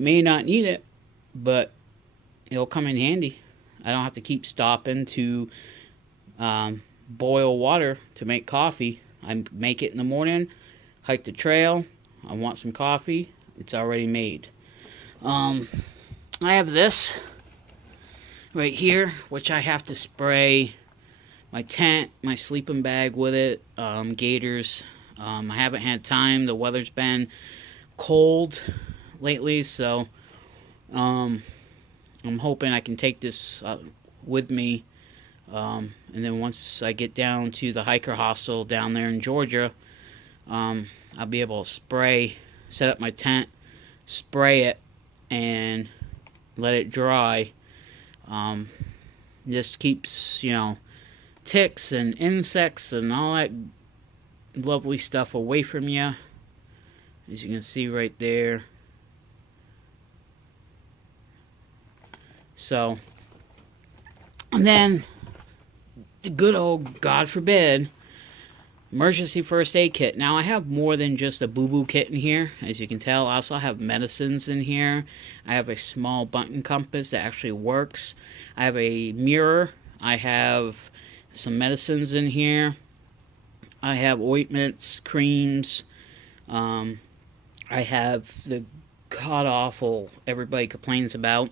May not need it, but it'll come in handy. I don't have to keep stopping to boil water to make coffee. I make it in the morning, hike the trail. I want some coffee. It's already made. I have this right here, which I have to spray my tent, my sleeping bag with it, gaiters. I haven't had time. The weather's been cold lately, so I'm hoping I can take this with me. And then once I get down to the hiker hostel down there in Georgia, I'll be able to set up my tent, spray it, and let it dry. Just keeps, ticks and insects and all that lovely stuff away from you. As you can see right there. So, and then the good old, God forbid, emergency first aid kit. Now, I have more than just a boo-boo kit in here. As you can tell, I also have medicines in here. I have a small button compass that actually works. I have a mirror. I have some medicines in here. I have ointments, creams. I have the god-awful, everybody complains about,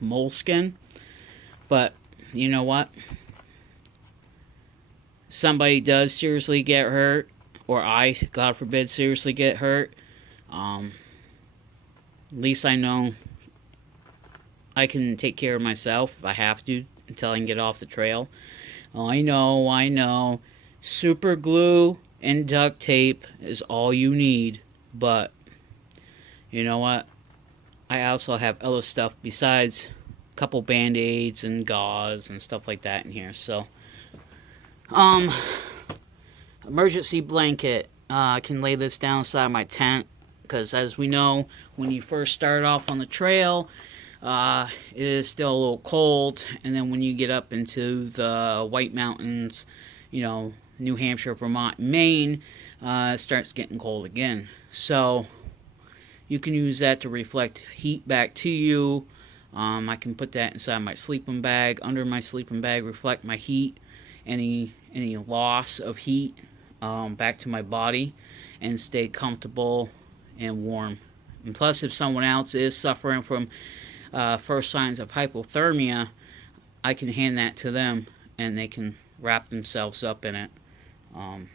moleskin. But, you know what? Somebody does seriously get hurt, or I, God forbid, seriously get hurt, at least I know I can take care of myself if I have to until I can get off the trail. I know. Super glue and duct tape is all you need, but you know what? I also have other stuff besides a couple band-aids and gauze and stuff like that in here, so emergency blanket. I can lay this down inside my tent because, as we know, when you first start off on the trail, it is still a little cold, and then when you get up into the White Mountains, New Hampshire, Vermont, Maine, it starts getting cold again. So you can use that to reflect heat back to you. I can put that inside my sleeping bag, under my sleeping bag, reflect my heat, any loss of heat back to my body, and stay comfortable and warm. And plus, if someone else is suffering from first signs of hypothermia, I can hand that to them, and they can wrap themselves up in it, and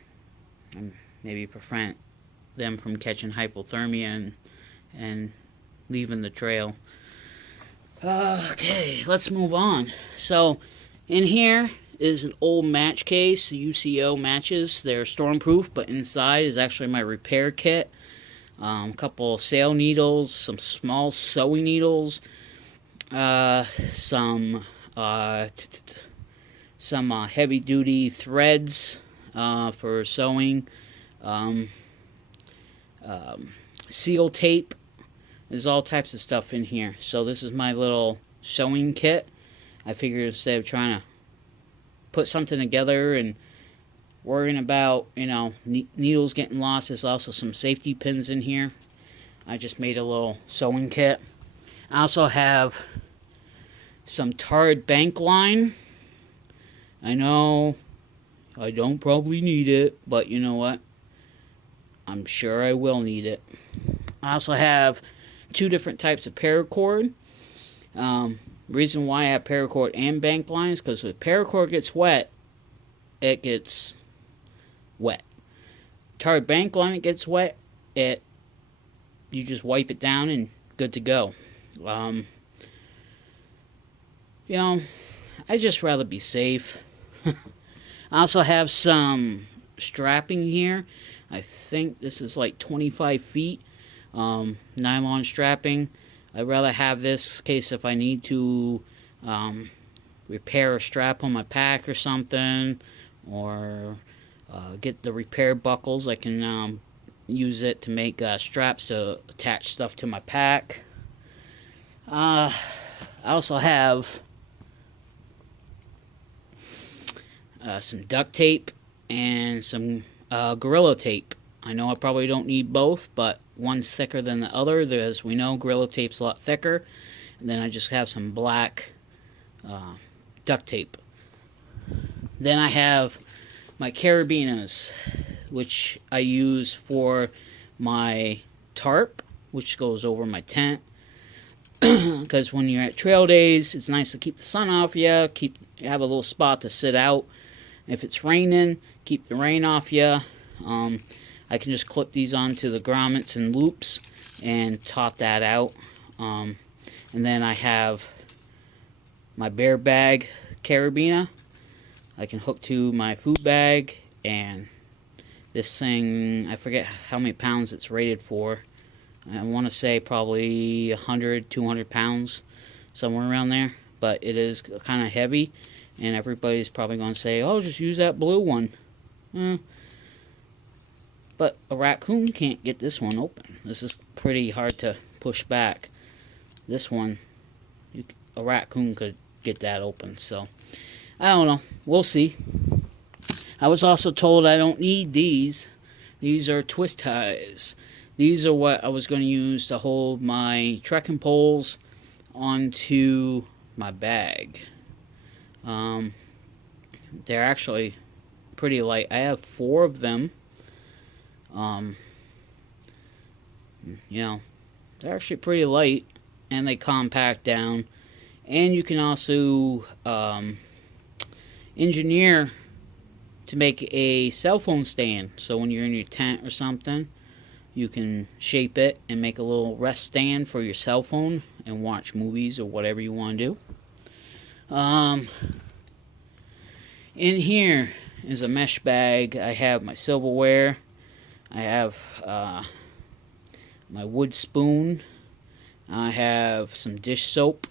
maybe prevent them from catching hypothermia and leaving the trail. Okay, let's move on. So, in here is an old match case, UCO matches. They're stormproof, but inside is actually my repair kit. A couple sail needles, some small sewing needles, some heavy-duty threads for sewing, seal tape. There's all types of stuff in here. So this is my little sewing kit. I figured instead of trying to put something together and worrying about, needles getting lost, there's also some safety pins in here. I just made a little sewing kit. I also have some tarred bank line. I know I don't probably need it, but you know what? I'm sure I will need it. I also have 2 different types of paracord. Reason why I have paracord and bank line is because if paracord gets wet, it gets wet. Tarred bank line, it gets wet, you just wipe it down and good to go. I just rather be safe. I also have some strapping here. I think this is like 25 feet. Nylon strapping. I'd rather have this in case if I need to repair a strap on my pack or something, or get the repair buckles. I can use it to make straps to attach stuff to my pack. I also have some duct tape and some Gorilla tape. I know I probably don't need both, but one's thicker than the other. As we know, Gorilla Tape's a lot thicker. And then I just have some black duct tape. Then I have my carabinas, which I use for my tarp, which goes over my tent. Because when you're at trail days, it's nice to keep the sun off you, have a little spot to sit out. If it's raining, keep the rain off you. I can just clip these onto the grommets and loops and top that out. And then I have my bear bag carabiner. I can hook to my food bag, and this thing, I forget how many pounds it's rated for. I want to say probably 100, 200 pounds, somewhere around there. But it is kind of heavy, and everybody's probably going to say, oh, just use that blue one. But a raccoon can't get this one open. This is pretty hard to push back. This one, a raccoon could get that open. So, I don't know. We'll see. I was also told I don't need these. These are twist ties. These are what I was going to use to hold my trekking poles onto my bag. They're actually pretty light. I have 4 of them. You know, they're actually pretty light, and they compact down. And you can also engineer to make a cell phone stand. So when you're in your tent or something, you can shape it and make a little rest stand for your cell phone and watch movies or whatever you want to do. In here is a mesh bag. I have my silverware. I have my wood spoon. I have some dish soap.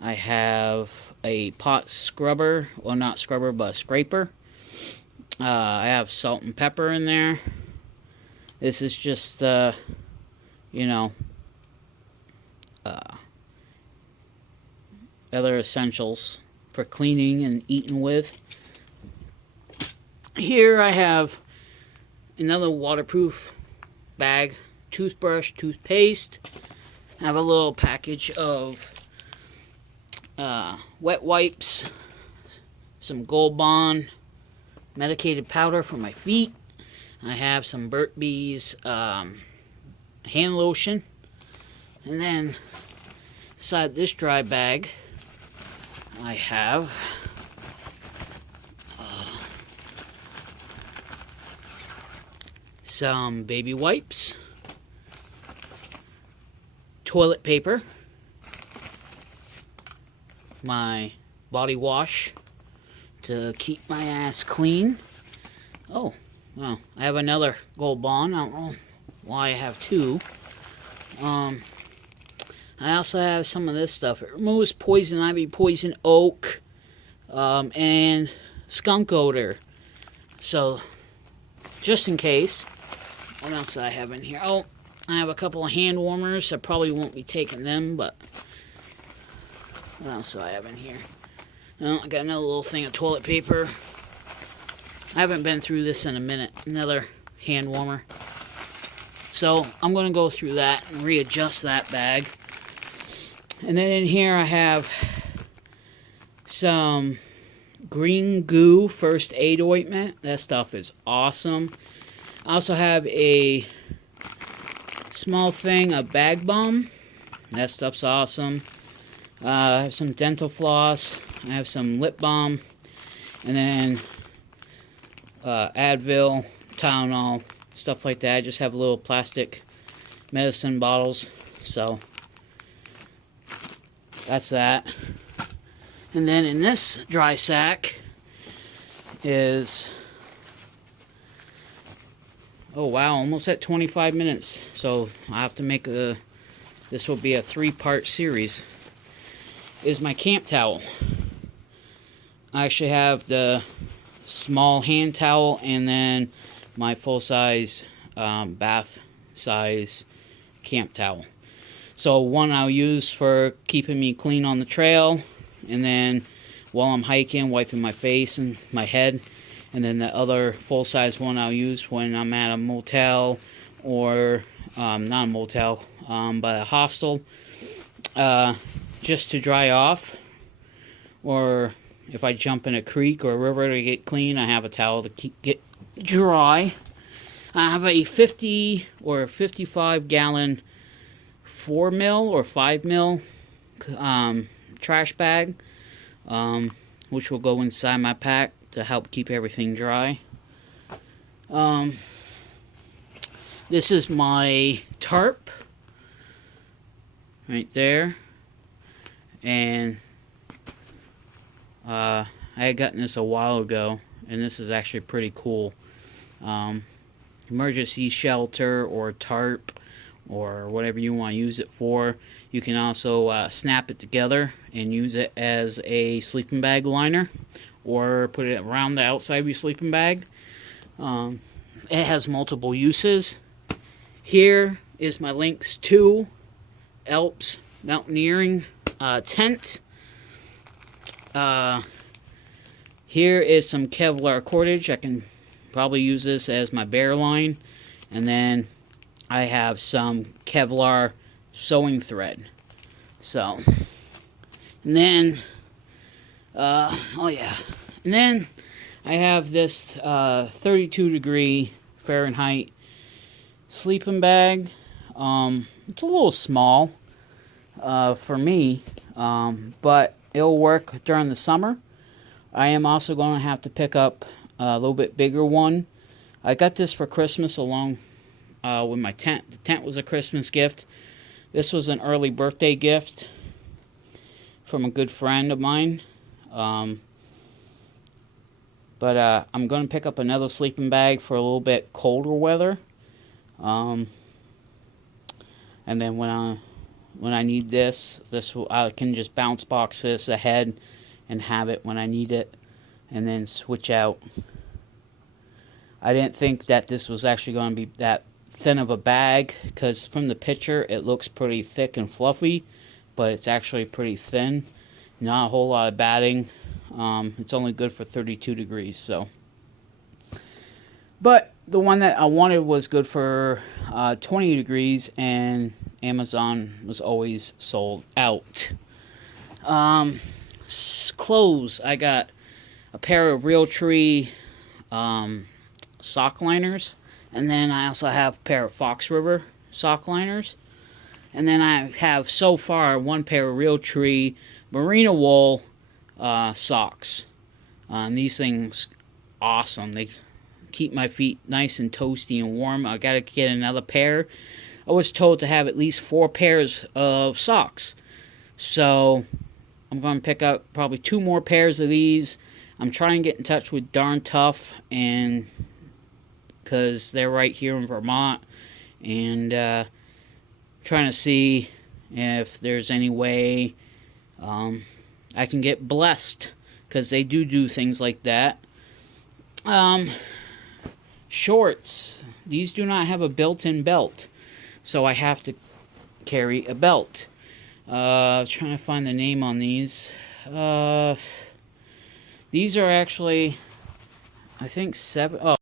I have a pot scrubber. Well, not scrubber, but a scraper. I have salt and pepper in there. This is just, you know, other essentials for cleaning and eating with. Here I have another waterproof bag, toothbrush, toothpaste. I have a little package of wet wipes, some Gold Bond medicated powder for my feet. I have some Burt Bees hand lotion. And then inside this dry bag, I have some baby wipes, toilet paper, my body wash to keep my ass clean. Oh, well, I have another Gold Bond. I don't know why I have 2. I also have some of this stuff. It removes poison ivy, poison oak, and skunk odor. So, just in case. What else do I have in here? Oh, I have a couple of hand warmers. I probably won't be taking them, but what else do I have in here? Oh, I got another little thing of toilet paper. I haven't been through this in a minute. Another hand warmer. So I'm going to go through that and readjust that bag. And then in here I have some green goo first aid ointment. That stuff is awesome. I also have a small thing of bag balm. That stuff's awesome. I have some dental floss. I have some lip balm. And then Advil, Tylenol, stuff like that. I just have little plastic medicine bottles. So that's that. And then in this dry sack is, oh wow, almost at 25 minutes. So I have to make this will be a 3-part series. Is my camp towel. I actually have the small hand towel and then my full-size bath size camp towel. So one I'll use for keeping me clean on the trail, and then while I'm hiking, wiping my face and my head. And then the other full-size one I'll use when I'm at a motel, or not a motel, but a hostel, just to dry off. Or if I jump in a creek or a river to get clean, I have a towel to get dry. I have a 50 or 55 gallon 4 mil or 5 mil trash bag, which will go inside my pack to help keep everything dry. This is my tarp right there, and I had gotten this a while ago, and this is actually pretty cool. Emergency shelter or tarp or whatever you want to use it for. You can also snap it together and use it as a sleeping bag liner, or put it around the outside of your sleeping bag. It has multiple uses. Here is my Lynx 2 Alps mountaineering tent. Here is some Kevlar cordage. I can probably use this as my bear line. And then I have some Kevlar sewing thread. So, and then, oh yeah. And then I have this 32 degree Fahrenheit sleeping bag. It's a little small for me, but it'll work during the summer. I am also going to have to pick up a little bit bigger one. I got this for Christmas along with my tent. The tent was a Christmas gift. This was an early birthday gift from a good friend of mine. But I'm going to pick up another sleeping bag for a little bit colder weather. And then when I need this I can just bounce box this ahead and have it when I need it, and then switch out. I didn't think that this was actually going to be that thin of a bag, because from the picture it looks pretty thick and fluffy, but it's actually pretty thin. Not a whole lot of batting. It's only good for 32 degrees, so. But the one that I wanted was good for 20 degrees, and Amazon was always sold out. Clothes. I got a pair of Realtree sock liners, and then I also have a pair of Fox River sock liners, and then I have so far one pair of Realtree merino wool socks. These things awesome. They keep my feet nice and toasty and warm. I gotta get another pair. I was told to have at least 4 pairs of socks, so I'm going to pick up probably 2 more pairs of these. I'm trying to get in touch with Darn Tough, and because they're right here in Vermont, and trying to see if there's any way I can get blessed, because they do things like that. Shorts. These do not have a built-in belt, so I have to carry a belt. Trying to find the name on these. These are actually, I think, 7. Oh.